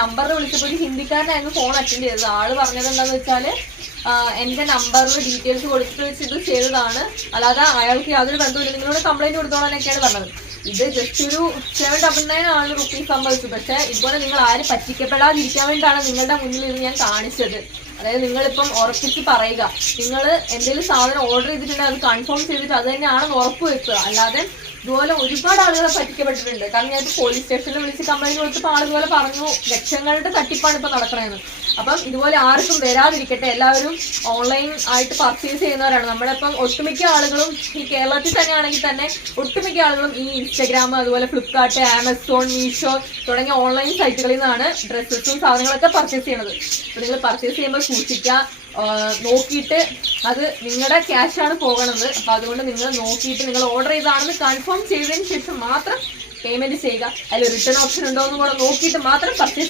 നമ്പറിൽ വിളിച്ചപ്പോൾ ഒരു ഹിന്ദിക്കാരനായിരുന്നു ഫോൺ അറ്റൻഡ് ചെയ്തത്. ആള് പറഞ്ഞത് എന്താന്ന് വെച്ചാല് എന്റെ നമ്പറിൽ ഡീറ്റെയിൽസ് കൊടുത്തിട്ട് വെച്ച് ഇത് ചെയ്തതാണ്, അല്ലാതെ അയാൾക്ക് യാതൊരു ബന്ധമില്ല, നിങ്ങളോട് കംപ്ലൈന്റ് കൊടുത്തോളാനൊക്കെയാണ് പറഞ്ഞത്. ഇത് ജസ്റ്റ് ഒരു 799 റുപ്പീസ് സംഭവിച്ചു. പക്ഷെ ഇതുപോലെ നിങ്ങൾ ആരും പറ്റിക്കപ്പെടാതിരിക്കാൻ വേണ്ടിയിട്ടാണ് നിങ്ങളുടെ മുന്നിൽ ഇത് ഞാൻ കാണിച്ചത്. അതായത് നിങ്ങളിപ്പം ഉറപ്പിച്ച് പറയുക, നിങ്ങൾ എന്തെങ്കിലും സാധനം ഓർഡർ ചെയ്തിട്ടുണ്ടെങ്കിൽ അത് കൺഫേം ചെയ്തിട്ട് അത് തന്നെയാണെന്ന് ഉറപ്പ് വെക്കുക. അല്ലാതെ ഇതുപോലെ ഒരുപാട് ആളുകളെ പറ്റിക്കപ്പെട്ടിട്ടുണ്ട്. കാരണം ഞാൻ പോലീസ് സ്റ്റേഷനിൽ വിളിച്ച് കംപ്ലൈന്റ് കൊടുത്തപ്പോൾ ആളുപോലെ പറഞ്ഞു ലക്ഷങ്ങളുടെ തട്ടിപ്പാണ് ഇപ്പൊ നടക്കണമെന്ന്. അപ്പം ഇതുപോലെ ആർക്കും വരാതിരിക്കട്ടെ. എല്ലാവരും ഓൺലൈൻ ആയിട്ട് പർച്ചേസ് ചെയ്യുന്നവരാണ്. നമ്മളിപ്പം ഒട്ടുമിക്ക ആളുകളും ഈ കേരളത്തിൽ തന്നെയാണെങ്കിൽ തന്നെ ഒട്ടുമിക്ക ആളുകളും ഈ ഇൻസ്റ്റഗ്രാം, അതുപോലെ ഫ്ലിപ്കാർട്ട്, ആമസോൺ, മീഷോ തുടങ്ങിയ ഓൺലൈൻ സൈറ്റുകളിൽ നിന്നാണ് ഡ്രസ്സസും സാധനങ്ങളൊക്കെ പർച്ചേസ് ചെയ്യുന്നത്. അപ്പൊ നിങ്ങൾ പർച്ചേസ് ചെയ്യുമ്പോൾ സൂക്ഷിക്കുക, നോക്കിയിട്ട് അത് നിങ്ങളുടെ ക്യാഷാണ് പോകണത്. അപ്പൊ അതുകൊണ്ട് നിങ്ങൾ നോക്കിയിട്ട് നിങ്ങൾ ഓർഡർ ചെയ്താണെന്ന് കൺഫേം ചെയ്തതിന് ശേഷം മാത്രം പേയ്മെന്റ് ചെയ്യുക. അതിൽ റിട്ടേൺ ഓപ്ഷൻ ഉണ്ടോ എന്നും കൂടെ നോക്കിയിട്ട് മാത്രം പർച്ചേസ്